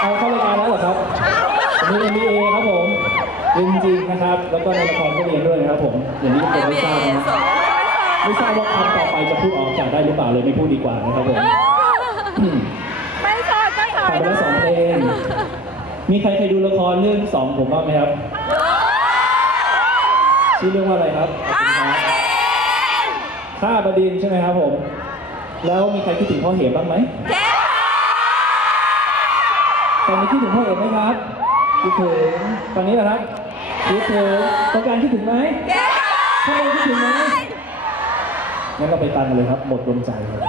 เอาเข้ารายการแล้วเหรอครับมี MBA ครับผมเรียนจริงนะครับ แล้วก็ในละครก็เรียนด้วยนะครับผม อย่างนี้ทุกคนไม่ทราบนะไม่ทราบว่าคำต่อไปจะพูดออกอากาศได้หรือเปล่าเลยไม่พูดดีกว่านะครับผมอืมไม่ใช่ก็ถ่าผ่ายนไปได้แล้วสองเพลงมีใครเคยดูละครเรื่องสองผมบ้างไหมครับ ชื่อเรื่องว่าอะไรครับข้าบดินทร์ใช่ไหมครับผม แล้วมีใครคิดถึงพ่อเหมบ้างไหม เจ๊ ตอนนี้คิดถึงพ่อเอกไหมครับคิดถึงตอนนี้นะครับคิดถึงต้องการคิดถึงไหมเจ๊ถ้าไม่คิดถึงไหมงั้นเราไปตันกันเลยครับ หมดดวงใจครับ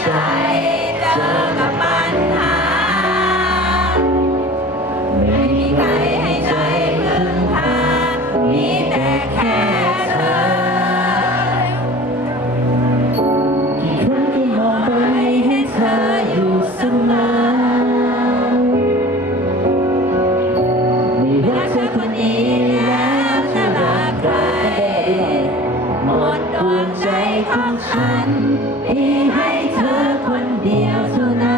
ใจเจอกับปัญหา ไม่มีใครให้ใจพึ่งพา มีแต่แค่เธอ กี่ครั้งก็มองไปให้เธออยู่เสมอไม่รักเธอคนนี้แล้วจะจะรักใครหมดดวงใจ ของฉันมีให้เธอคนเดียวเท่านั้น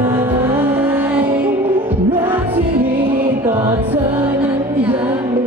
ลายรักที่มีต่อเธอนั้นยัง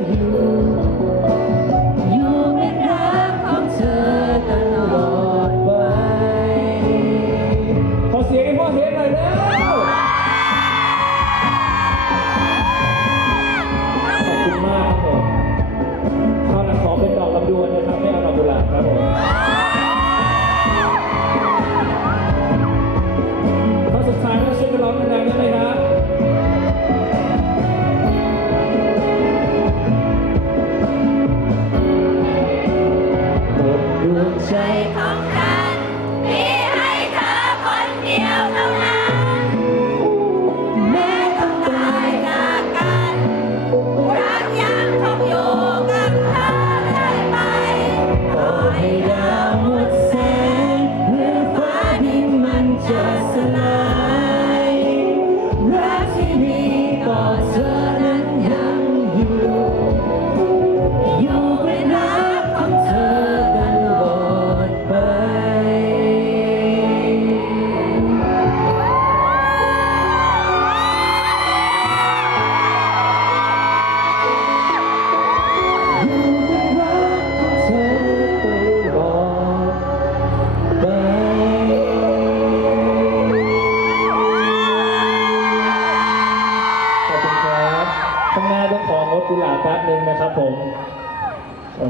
องของดกุหลาบแป๊บนึงนะครับผม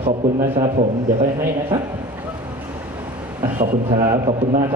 ขอบคุณนะครับผม เดี๋ยวไปให้นะครับ ขอบคุณครับ ขอบคุณมากครับ